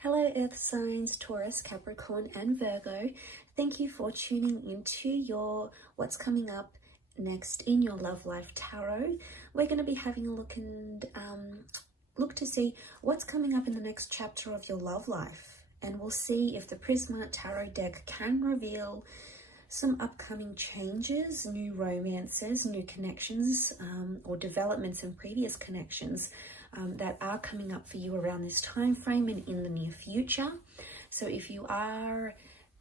Hello Earth signs, Taurus, Capricorn and Virgo. Thank you for tuning into your what's coming up next in your love life tarot. We're going to be having a look and look to see what's coming up in the next chapter of your love life. And we'll see if the Prisma Tarot deck can reveal some upcoming changes, new romances, new connections, or developments in previous connections that are coming up for you around this time frame and in the near future. So if you are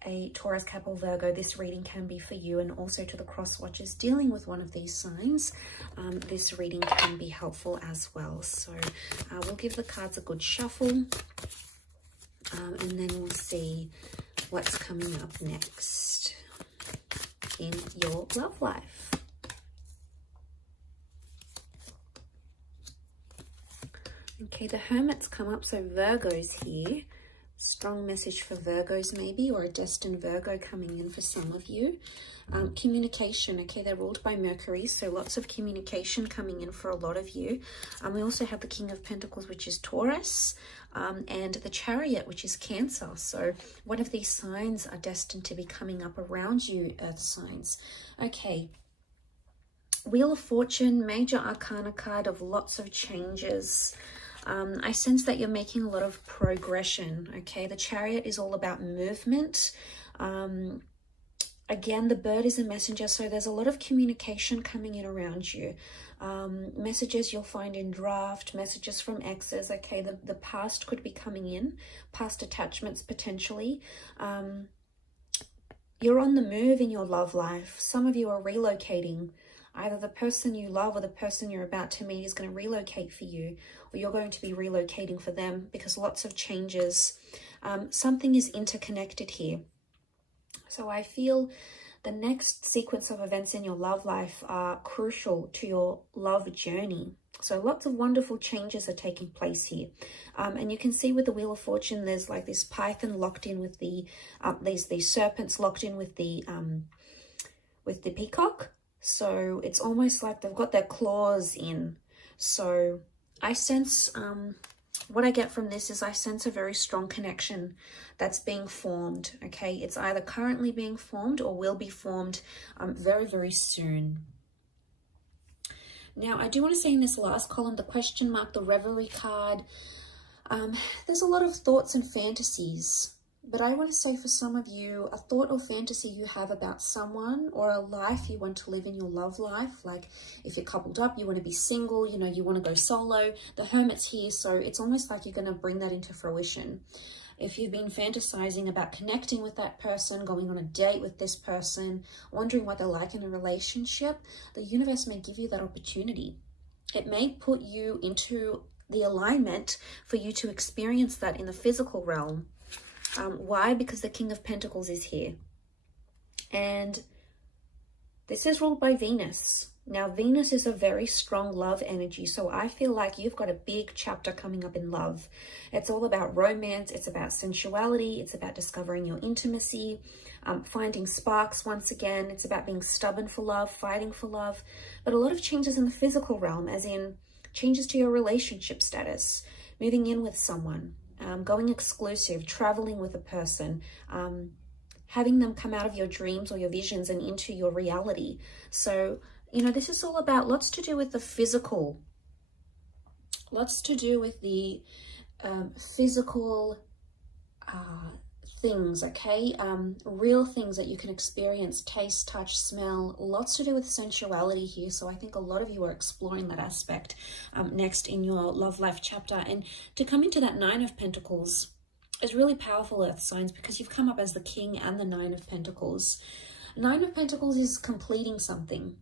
a Taurus, Cap or Virgo, this reading can be for you, and also to the cross watchers dealing with one of these signs, this reading can be helpful as well. So we'll give the cards a good shuffle, and then we'll see what's coming up next in your love life. Okay, the Hermit's come up, so Virgo's here. Strong message for Virgos maybe, or a destined Virgo coming in for some of you. Communication, okay, they're ruled by Mercury, so lots of communication coming in for a lot of you. We also have the King of Pentacles, which is Taurus, and the Chariot, which is Cancer. So one of these signs are destined to be coming up around you, Earth signs. Okay, Wheel of Fortune, major arcana card of lots of changes. I sense that you're making a lot of progression, okay? The Chariot is all about movement. Again, the bird is a messenger, so there's a lot of communication coming in around you. Messages you'll find in draft, messages from exes, okay? The past could be coming in, past attachments potentially. You're on the move in your love life. Some of you are relocating. Either the person you love or the person you're about to meet is going to relocate for you, or you're going to be relocating for them, because lots of changes. Something is interconnected here. So I feel the next sequence of events in your love life are crucial to your love journey. So lots of wonderful changes are taking place here. And you can see with the Wheel of Fortune, there's like this python locked in with the, these serpents locked in with the peacock. So it's almost like they've got their claws in. So I sense, what I get from this is I sense a very strong connection that's being formed, okay? It's either currently being formed or will be formed very, very soon. Now, I do want to say in this last column, the question mark, the Reverie card, there's a lot of thoughts and fantasies. But I want to say for some of you, a thought or fantasy you have about someone, or a life you want to live in your love life. Like if you're coupled up, you want to be single, you know, you want to go solo. The Hermit's here, so it's almost like you're going to bring that into fruition. If you've been fantasizing about connecting with that person, going on a date with this person, wondering what they're like in a relationship, the universe may give you that opportunity. It may put you into the alignment for you to experience that in the physical realm. Why? Because the King of Pentacles is here. And this is ruled by Venus. Now, Venus is a very strong love energy. So I feel like you've got a big chapter coming up in love. It's all about romance. It's about sensuality. It's about discovering your intimacy, finding sparks once again. It's about being stubborn for love, fighting for love. But a lot of changes in the physical realm, as in changes to your relationship status, moving in with someone. Going exclusive, traveling with a person, having them come out of your dreams or your visions and into your reality. So, you know, this is all about lots to do with the physical, lots to do with the physical things, okay? Real things that you can experience, taste, touch, smell, lots to do with sensuality here. So I think a lot of you are exploring that aspect next in your love life chapter. And to come into that Nine of Pentacles is really powerful, Earth signs, because you've come up as the King and the Nine of Pentacles. Nine of Pentacles is completing something.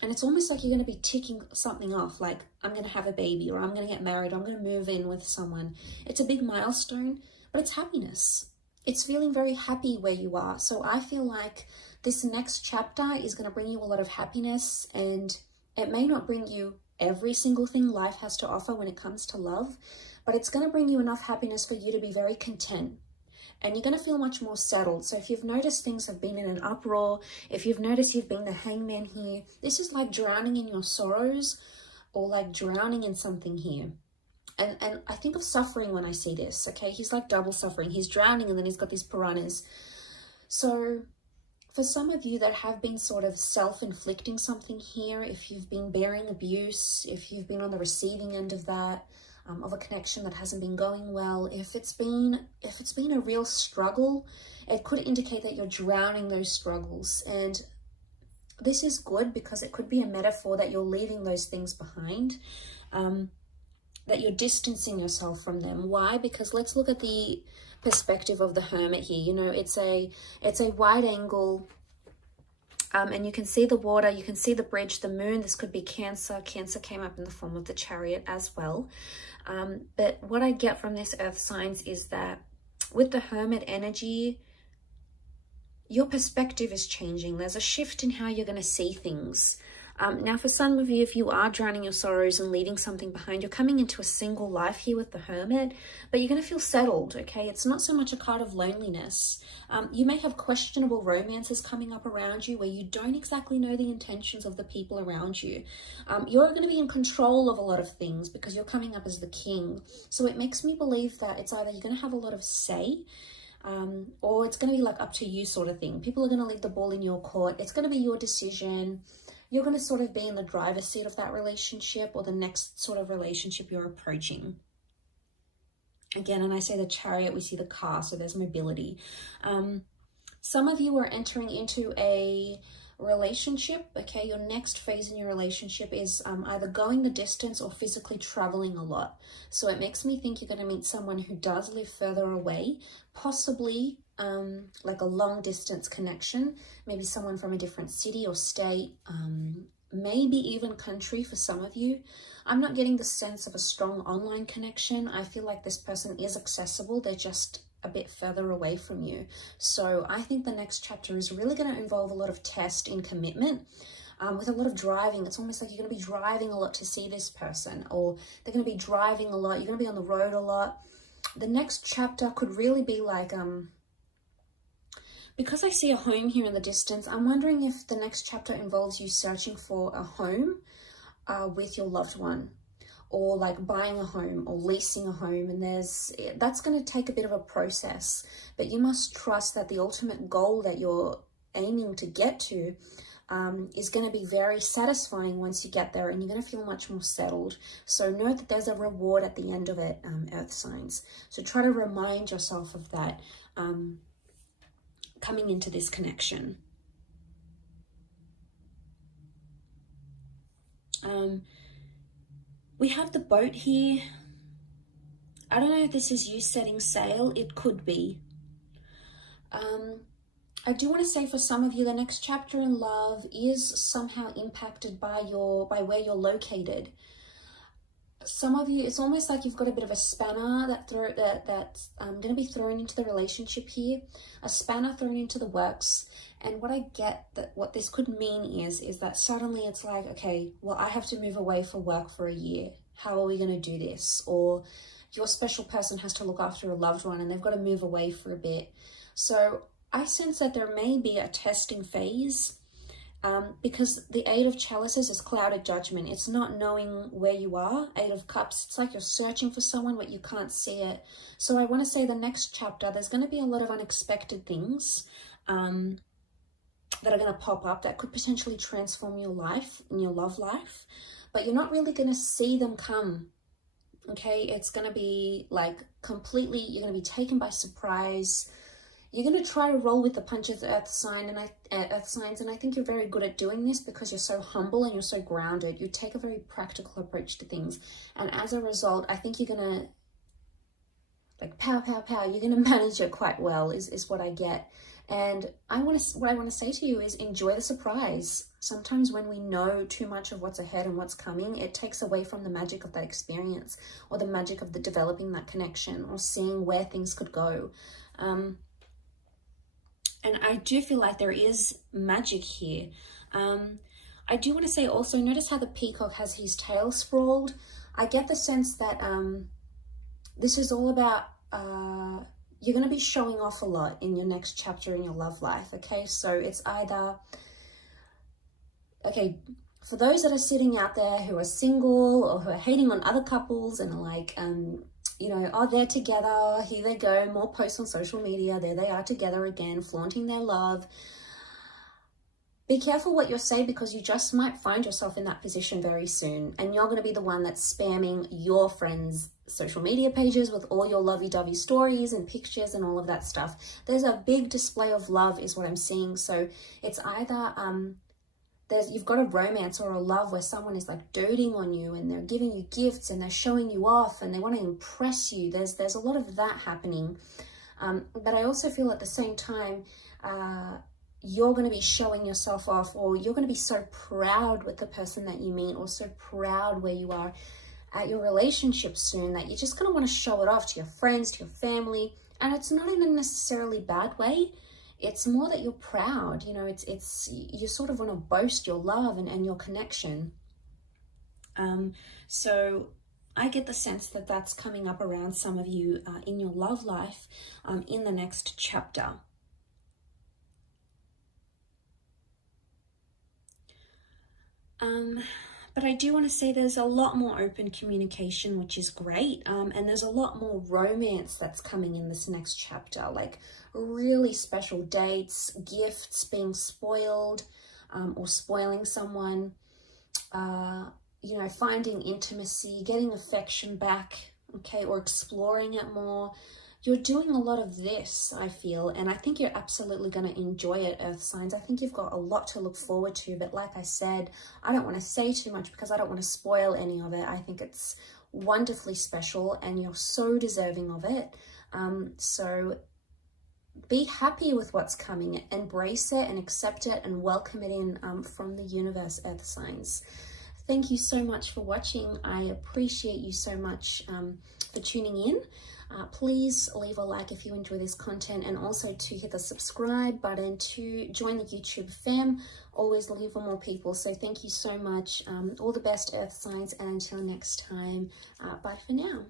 And it's almost like you're going to be ticking something off, like I'm going to have a baby, or I'm going to get married, or I'm going to move in with someone. It's a big milestone. But it's happiness. It's feeling very happy where you are. So I feel like this next chapter is going to bring you a lot of happiness, and it may not bring you every single thing life has to offer when it comes to love, but it's going to bring you enough happiness for you to be very content. And you're going to feel much more settled. So if you've noticed things have been in an uproar, if you've noticed you've been the hangman here, this is like drowning in your sorrows, or like drowning in something here. and I think of suffering when I see this, okay? He's like double suffering. He's drowning and then he's got these piranhas. So for some of you that have been sort of self-inflicting something here, if you've been bearing abuse, if you've been on the receiving end of that, of a connection that hasn't been going well, if it's been a real struggle, it could indicate that you're drowning those struggles. And this is good because it could be a metaphor that you're leaving those things behind, that you're distancing yourself from them. Why? Because let's look at the perspective of the Hermit here. You know, it's a wide angle, and you can see the water, you can see the bridge, the moon. This could be Cancer. Cancer came up in the form of the Chariot as well. But what I get from this earth signs is that with the Hermit energy, your perspective is changing. There's a shift in how you're going to see things. Now, for some of you, if you are drowning your sorrows and leaving something behind, you're coming into a single life here with the Hermit, but you're going to feel settled, okay? It's not so much a card of loneliness. You may have questionable romances coming up around you where you don't exactly know the intentions of the people around you. You're going to be in control of a lot of things because you're coming up as the king. So it makes me believe that it's either you're going to have a lot of say, or it's going to be like up to you sort of thing. People are going to leave the ball in your court. It's going to be your decision. You're going to sort of be in the driver's seat of that relationship or the next sort of relationship you're approaching. Again, and I say the Chariot, we see the car, so there's mobility. Some of you are entering into a relationship, okay? Your next phase in your relationship is either going the distance or physically traveling a lot. So it makes me think you're going to meet someone who does live further away, possibly like a long distance connection, maybe someone from a different city or state, maybe even country for some of you. I'm not getting the sense of a strong online connection. I feel like this person is accessible. They're just a bit further away from you. So I think the next chapter is really going to involve a lot of test in commitment, with a lot of driving. It's almost like you're going to be driving a lot to see this person, or they're going to be driving a lot. You're going to be on the road a lot. The next chapter could really be like, because I see a home here in the distance, I'm wondering if the next chapter involves you searching for a home with your loved one, or like buying a home or leasing a home. And that's going to take a bit of a process, but you must trust that the ultimate goal that you're aiming to get to is going to be very satisfying once you get there, and you're going to feel much more settled. So know that there's a reward at the end of it, earth signs. So try to remind yourself of that coming into this connection. We have the boat here. I don't know if this is you setting sail. It could be. I do want to say for some of you, the next chapter in love is somehow impacted by where you're located. Some of you, it's almost like you've got a bit of a spanner that's going to be thrown into the relationship here, a spanner thrown into the works. And what I get, that what this could mean is that suddenly it's like, okay, well, I have to move away for work for a year. How are we going to do this? Or your special person has to look after a loved one and they've got to move away for a bit. So I sense that there may be a testing phase, because the Eight of Chalices is clouded judgment. It's not knowing where you are. Eight of Cups, it's like you're searching for someone but you can't see it. So I want to say the next chapter, there's going to be a lot of unexpected things that are going to pop up that could potentially transform your life and your love life, but you're not really going to see them come. Okay, it's going to be like completely, you're going to be taken by surprise. You're going to try to roll with the punches, earth signs, and I think you're very good at doing this because you're so humble and you're so grounded. You take a very practical approach to things, and as a result, I think you're going to like pow. You're going to manage it quite well. Is what I get. And what I want to say to you is enjoy the surprise. Sometimes when we know too much of what's ahead and what's coming, it takes away from the magic of that experience, or the magic of the developing that connection, or seeing where things could go. And I do feel like there is magic here. I do want to say also, notice how the peacock has his tail sprawled. I get the sense that this is all about, you're going to be showing off a lot in your next chapter in your love life, okay? So it's either, okay, For those that are sitting out there who are single or who are hating on other couples and are like, you know, oh, they're together, here they go, more posts on social media, there they are together again, flaunting their love. Be careful what you say, because you just might find yourself in that position very soon, and you're going to be the one that's spamming your friends' social media pages with all your lovey-dovey stories and pictures and all of that stuff. There's a big display of love is what I'm seeing. So it's either you've got a romance or a love where someone is like doting on you and they're giving you gifts and they're showing you off and they want to impress you. There's a lot of that happening. But I also feel at the same time, you're going to be showing yourself off, or you're going to be so proud with the person that you meet, or so proud where you are at your relationship soon, that you're just going to want to show it off to your friends, to your family. And it's not in a necessarily bad way. It's more that you're proud, you know, it's you sort of want to boast your love and your connection. So I get the sense that that's coming up around some of you in your love life in the next chapter. But I do want to say there's a lot more open communication, which is great. And there's a lot more romance that's coming in this next chapter, like really special dates, gifts, being spoiled, or spoiling someone, you know, finding intimacy, getting affection back, okay, or exploring it more. You're doing a lot of this, I feel, and I think you're absolutely going to enjoy it, Earth signs. I think you've got a lot to look forward to, but like I said, I don't want to say too much because I don't want to spoil any of it. I think it's wonderfully special and you're so deserving of it. So be happy with what's coming, embrace it and accept it and welcome it in from the universe, Earth signs. Thank you so much for watching. I appreciate you so much for tuning in. Please leave a like if you enjoy this content, and also to hit the subscribe button to join the YouTube fam. Always looking for more people. So thank you so much. All the best, Earth signs, and until next time, bye for now.